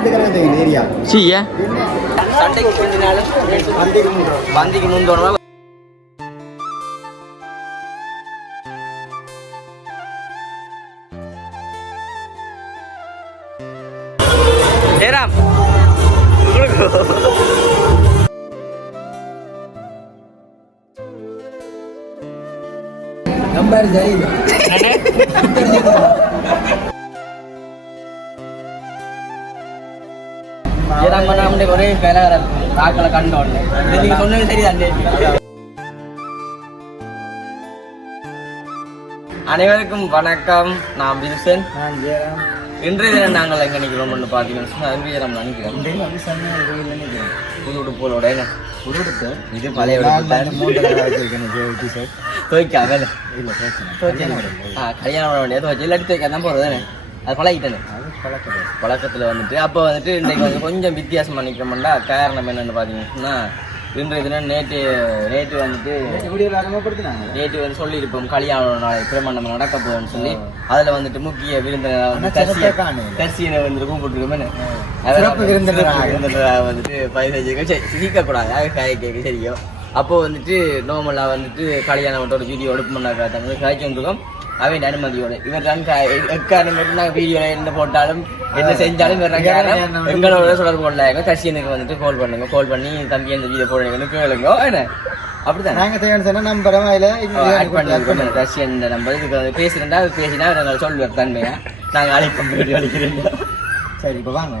அப்படிதான் தெரியும் area C A சண்டைக்கு பிந்தினாலும் பந்திக்கு முந்தோட ஜெயராம் நம்பர் சரி ஜெயராம் பண்ணாமலே ஒரே கலகரம் ஆக்களை கண்டோடனே நீங்க சொன்னது சரிதான் அனைவருக்கும் வணக்கம். நான் வில்சன். நான் ஜெயராம். இன்றைய தினம் நாங்கள் எங்க நிற்கிறோம்னு பார்த்தீங்கன்னா கோயில் நினைக்கிறேன் புது உடுப்போலோட உருடுத்து இது பழைய உடுப்பு ஜோ டிஷர்ட் துவைக்கா வேலை இல்லை கல்யாணம் பண்ண வேண்டியது துவைச்சு இல்லாட்டி துவைக்க தான் போகிறது அது பழகிட்டேனே. பழக்கத்தில். வந்துட்டு அப்போ வந்துட்டு இன்றைக்கு வந்து கொஞ்சம் வித்தியாசமாக நிற்கிறோம்னா காரணம் என்னென்னு பார்த்தீங்கன்னா இன்றைய தினம் நேற்று நேற்று வந்துட்டு நேற்று வந்து சொல்லியிருப்போம் கல்யாணம் நாளை திருமணம் நடக்க போகுதுன்னு சொல்லி. அதில் வந்துட்டு முக்கிய விருந்தினர். கர்சியனை வந்துட்டு கூப்பிட்டுருக்கோமே சிறப்பு விருந்தினராக. வந்துட்டு பதிவு சரி சிரிக்கக்கூடாது? காய கேட்க சரியோ? அப்போ வந்துட்டு நார்மலாக வந்துட்டு கல்யாணம் வீடியோ எடுப்போம்னாக்கா தங்க காய்ச்சி வந்துருக்கோம். அவன் அனுமதியோட. இவர் தான் எக்காரணம் நாங்கள் வீடியோவில் என்ன போட்டாலும் என்ன செஞ்சாலும் வேற காரணம். எங்களோட தொடர்பு கொள்ளாங்க கட்சியனுக்கு வந்துட்டு கால் பண்ணுங்க. கால் பண்ணி தம்பி அந்த வீடியோ போடுங்கன்னு கேளுங்க. என்ன? அப்படிதான் நாங்கள் தேவையான சொன்னால் நம்புறோம் அதில் ரஷ்யன் நம்பர் இதுக்கு பேசுறேன்டா. பேசினா நாங்கள் சொல்லுவார் தன்மையா நாங்கள் அழைப்போம். வீடியோ அடிக்கிறேன் சரி இப்போ வாங்க.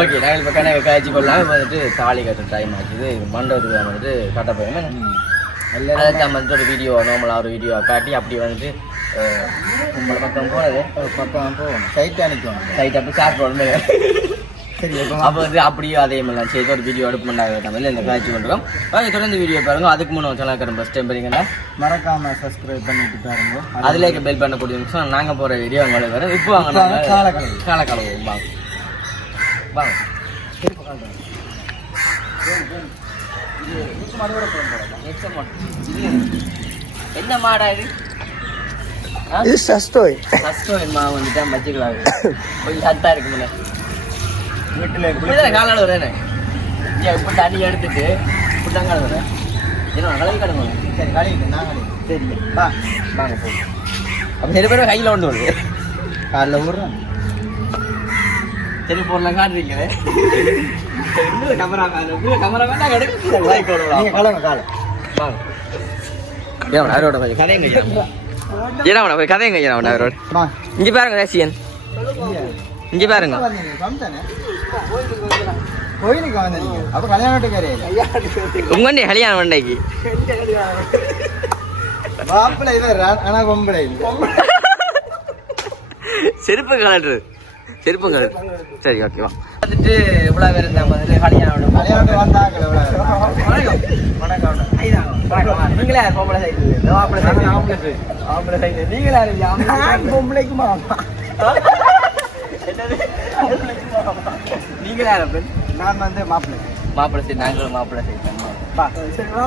ஓகே நாங்கள் இப்போ கணக்கு காய்ச்சி போடலாம். வந்துட்டு தாலி கட்டுற டைம் ஆச்சுது. மண்டபத்துக்கு வந்துட்டு கட்ட போயிடும் வந்துட்டு ஒரு வீடியோ நார்மலாக ஒரு வீடியோ காட்டி அப்படி வந்துட்டு உங்களை பக்கம் போனது ஒரு பக்கம் போகணும் சைட்டு அனுப்பணும் சைட் அப்படி சாப்பிட்டு சரி அப்போ வந்து அப்படியே அதே மாதிரி செய்து ஒரு வீடியோ எடுப்புனாங்க தமிழில் இந்த காய்ச்சி பண்ணுறோம் ஓகே தொடர்ந்து வீடியோ பாருங்க அதுக்கு முன்னே சொன்னாக்கிறோம் ஃபஸ்ட் டைம் பாருங்கன்னா மறக்காம சப்ஸ்கிரைப் பண்ணிட்டு பாருங்க அதுல பெல் பண்ணக்கூடிய நிமிஷம் நாங்க போற வீடியோ உங்களுக்கு வரும் இப்போ வாங்க வாங்க வாங்க என்ன மாடா இது இது சஸ்டோய். கஷ்டம் மா வந்துட்டா வச்சுக்கலாம் கொஞ்சம் சத்தா இருக்கும்ல வீட்டில் இப்படிதான் காலால வரேன் இப்போ தண்ணி எடுத்துட்டு இப்படிதான் வரேன் என்ன கலவி கடமை சரி கழிட்டு நாங்கள் சரி வா. வாங்க போ அப்போ சில பேர் கையில் கொண்டு வருது. காலைல விட்றோம் சரி போடலாம் காட்டுறீங்களே? கேமரா கேமரா வேணா கிடைக்கும் கலங்க காலை. வாங்க. ஏன் அவரோட கொஞ்சம் கதைங்க ஏன்னா அவனை போய் கதைங்க ஏன்னா அவனை அவரோட இங்கே பாருங்க ரசியன் இங்கே பாருங்க. உங்கண்டி கல்யாணம் பொம்பளை. செருப்பு கலட்டுறது செருப்பு கலட்டு சரி ஓகேவா வந்துட்டு இவ்வளோ பேர் இருந்தாங்க வந்துட்டு கல்யாணம் வணக்கம். வணக்கம். நீங்களே யார்? பொம்பளை சைடு ஆம்பளை சைடு ஆம்பளை சைடு ஆம்பளை சைடு நீங்களே யார்? பொம்பளைக்கு மாமா நீங்களே யார் பெண் நான் வந்து மாப்பிள்ளை. மாப்பிள்ளை சைடு நாங்களும் மாப்பிள்ளை சைடு வா. சரி வா.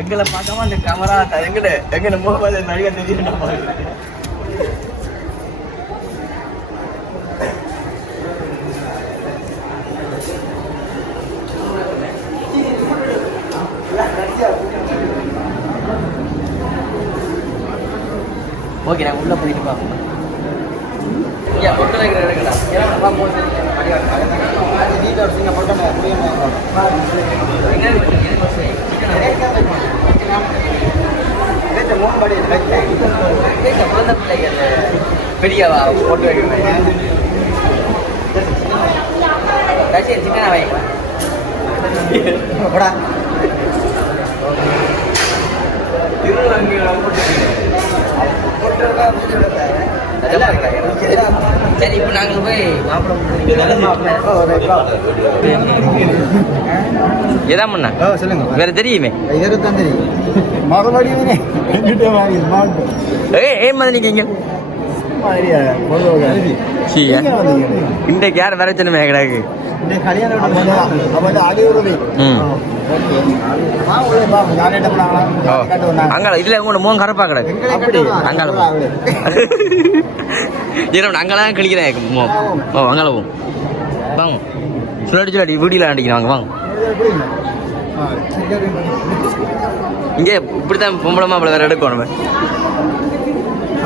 எங்களை பார்க்காம அந்த கேமரா எங்கட? எங்கட மோபால் நிறைய தெரியும் ஓகே நான் உள்ள போயிட்டு பார்ப்போம். ஐயா பொட்டு வைக்கிற இடங்களா? ஏன்னா போட்டு வீட்டில் ஒரு சின்ன பொட்டை என்ன என்ன பசங்க? பெரியவா போட்டு வைக்கிறேன் சிக்கனா வைங்க போடா திருநங்கை போட்டு சரி இப்போ நாங்கள் போய் எதான் பண்ணா ஓ சொல்லுங்க. வேற தெரியுமே? இருபத்தாம் தேதி மறுபடியும் ஏ ஏன் மாதிரி சீயா இன்றைக்கு யார் வர சொன்னமே கிடக்கு அங்கால இல்ல உங்களோட முகம் கருப்பா கிடக்கு. அங்கால இரவு அங்கெல்லாம் கிளிக்கிறேன் மோ- ஓ அங்கால போம் வாங்க வீடியோல வாங்க வாங்க. இங்கே இப்படித்தான் பொம்பளை மாப்பிள்ளை வேற எடுக்கணும் ஆ மாப்பிள்ளை தான் பொம்பளை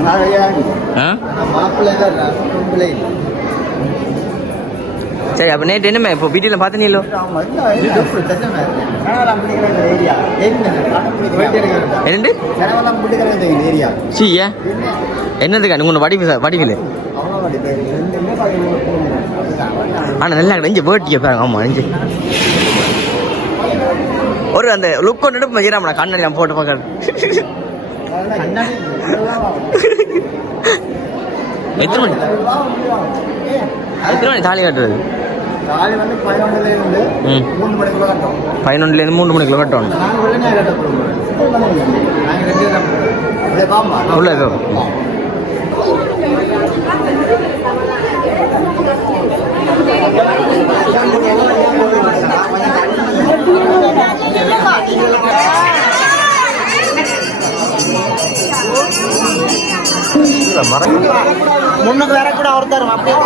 சரி அப்போ நேற்று என்னமே இப்போ வீட்டில் பார்த்தீங்களோ என்னண்டு ஏரியா. சி ஏன் என்னதுக்கா உங்களோட வடிவு சார் வடிவில்? ஆனால் நல்லா நெஞ்சு வேட்டிய பாருங்க. ஆமாம் நெஞ்சு. ஒரு அந்த லுக் கொண்டு மதிராமடா கண்ணாடி நான் போட்டு பார்க்கறது. எத்தனை மணி? எத்தனை மணி தாலி கட்டுறது பதினொன்றுலேருந்து மூணு மணிக்குள்ள கட்டணும். நாங்கள் வெள்ளனே கட்ட போகிறோம் உள்ள இதோ. முன்னுக்கு வேற கூட ஒருத்தர் அப்படியே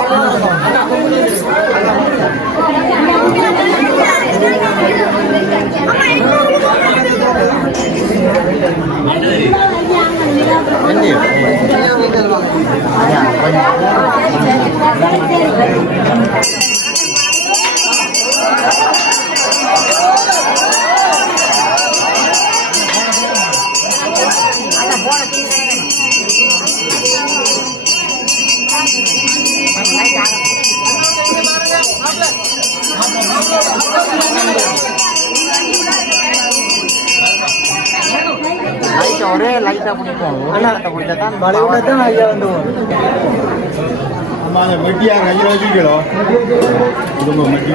ஒரே லைட்டா பிடிக்கும் பிடிச்சா தான் பழைய தான் ஐயா வந்து அந்த மெட்டியா கையில் வச்சுக்கிறோம் குடும்ப மெட்டி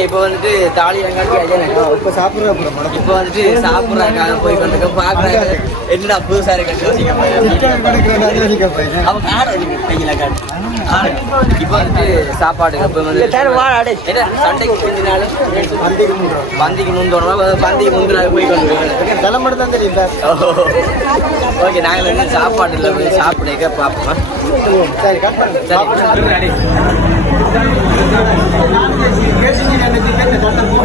இப்போ வந்துட்டு தாலி அங்காட்டி ஐயா இப்போ சாப்பிட்ற அப்புறம் முடக்கு இப்போ வந்துட்டு சாப்பிட்றாங்க போய் கொண்டு பார்க்குறாங்க என்னடா புதுசாக இருக்கு யோசிக்க அவன் காடை கையில் காட்டு ஆடு. இப்போ வந்துட்டு சாப்பாடு இப்போ வந்து சண்டைக்கு முந்தினாலும் பந்திக்கு முந்தோணும் பந்திக்கு முந்தினாலும் போய் கொண்டு போய் தலை மட்டும் தான் தெரியும் சார். ஓகே நாங்கள் வந்து சாப்பாடு இல்லை போய் சாப்பிடுங்க பார்ப்போம். சரி கட் பண்ணுங்க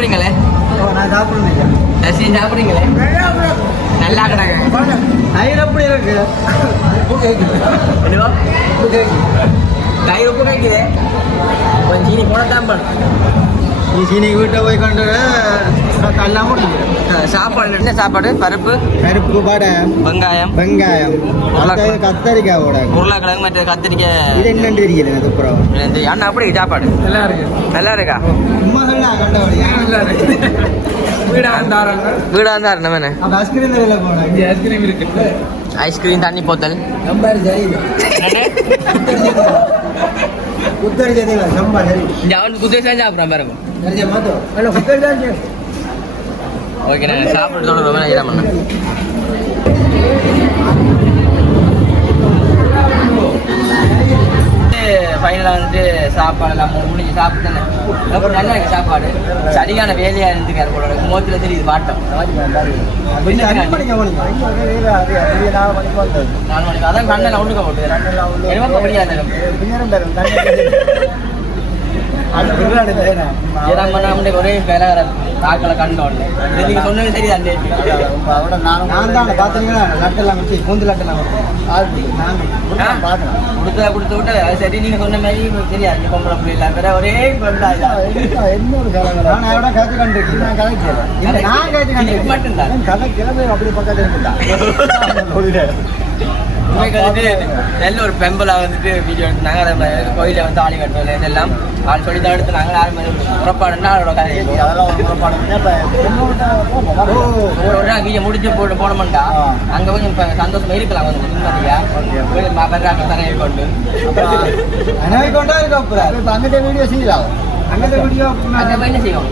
சாப்பிட்றீங்களே? நான் சாப்பிடுறேன் சசி சாப்பிட்றீங்களே? நல்லா கிடக்கு. தயிர் எப்படி இருக்கு? உப்பு கேட்குது என்னவா? உப்பு கேட்குது தயிர் உப்பு கேட்குது கொஞ்சம் சீனி போட பண்ணு சீனி வீட்டை போய் கொண்டு தள்ளாம சாப்பாடு என்ன சாப்பாடு? பருப்பு? பருப்பு வடை. வெங்காயம். வெங்காயம். கத்தரிக்காய் வடை. உருளைக்கிழங்கு மற்ற கத்திரிக்காய். இது என்னன்னு தெரியல அது அப்புறம்? இந்த அண்ணா அப்படி சாப்பாடு? நல்லா இருக்கு. நல்லா இருக்கா? நல்லா இருக்கு. வீடா இருந்தாரங்க வீடா இருந்தா நம்ம என்ன ஐஸ்கிரீம் ஐஸ்கிரீம் இருக்கு. ஐஸ்கிரீம் தண்ணி போத்தல். சம்பா சரி. அவனுக்கு குதிரை செஞ்சு சாப்பிட்றேன் பாருங்க. ஓகே சாப்பிட்டு ரொம்ப நேரம் பண்ணேன் ஃபைனலாக வந்துட்டு சாப்பாடு எல்லாம் முடிஞ்சு சாப்பிட்டேன். அப்புறம் நல்லா இருக்கு சாப்பாடு. சரியான வேலையாக இருந்துக்காரு போல. இருக்கு. முகத்துல தெரியுது மணிக்கு அது நாலு மணிக்கு மணிக்கு அதான் கண்ணெல்லாம் ஒன்றுக்க போட்டு. கண்ணெல்லாம் ஏதாவது பண்ணாமலே ஒரே வேலை தாக்களை கண்டோன்னு இது நீங்க சொன்னது சரி அந்த நான் தான் பாத்தீங்களா லட்டெல்லாம் வச்சு நான் பார்த்தேன் கொடுத்தா கொடுத்து விட்டு அது சரி நீங்க சொன்ன மாதிரி தெரியாது. பொம்பளை பிள்ளைல வேற ஒரே கொண்டா இன்னொரு நான் கதை கண்டிருக்கேன் நான் கதைக்கிறேன் இல்லை நான் கதை கண்டிருக்கேன் மட்டும்தான். கதை கிளம்பி அப்படி பக்கத்தில் உண்மைக்கு வந்துட்டு நல்ல ஒரு பெம்பலா வந்துட்டு வீடியோ எடுத்தாங்க அதே மாதிரி கோயில வந்து ஆணி கட்டுறது இதெல்லாம். ஆள் சொல்லி தான் எடுத்து நாங்கள் யாரும் புறப்பாடுன்னா அவரோட கதை. அதெல்லாம் ஒரு நாள் வீடியோ முடிச்சு போட்டு போனோம்டா. அங்க கொஞ்சம் இப்ப சந்தோஷமா இருக்கலாம் கொஞ்சம் நிம்மதியா. போய் மாபெறாங்க தானே கொண்டு. அனவை கொண்டா இருக்கு அப்புறம் அங்கிட்ட வீடியோ செய்யலாம் அங்கிட்ட வீடியோ என்ன செய்வோம்?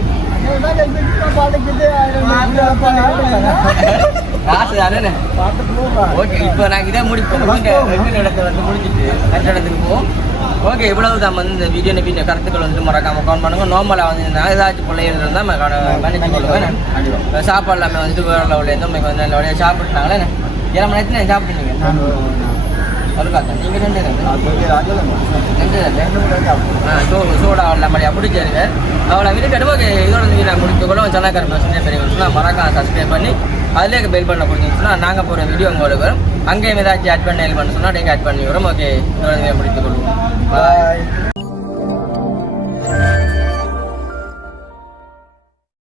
காசு தானே ஓகே இப்போ நாங்கள் இதை முடிப்போம் இங்க இடத்துல வந்து முடிஞ்சிட்டு ரெண்டு இடத்துக்கு போவோம். ஓகே இவ்வளவு தான் வந்து இந்த வீடியோ பின்ன கருத்துக்கள் வந்து மறக்காம கவுண்ட் பண்ணுங்க. நார்மலாக வந்து ஏதாச்சும் பிள்ளைகள் இருந்தால் மேனேஜ் பண்ணுவேன் சாப்பாடு எல்லாமே வந்து வேற லெவலில் இருந்து உங்களுக்கு வந்து நல்லபடியாக சாப்பிட்டுனாங்களே ஏழு மணி நேரத்தில் சாப்பிட்டுனீங்க காத்தா நீங்கள் ரெண்டு ரெண்டு சோடா நம்மளுடைய பிடிச்சிருக்கு அவளை விட்டுட்டு இதோட வந்து நான் முடித்து கூட சொன்னாக்கார பெரிய சொன்னால் மறக்காம சப்ஸ்கிரைப் பண்ணி அதிலே பெல் பண்ண கொடுத்தீங்கன்னா நாங்கள் போகிற வீடியோ உங்களுக்கு வரும். அங்கேயும் ஏதாச்சும் ஆட் பண்ணி பண்ண சொன்னால் நீங்கள் ஆட் பண்ணி வரும் ஓகே இதோட முடித்துக் கொள்வோம் Bye.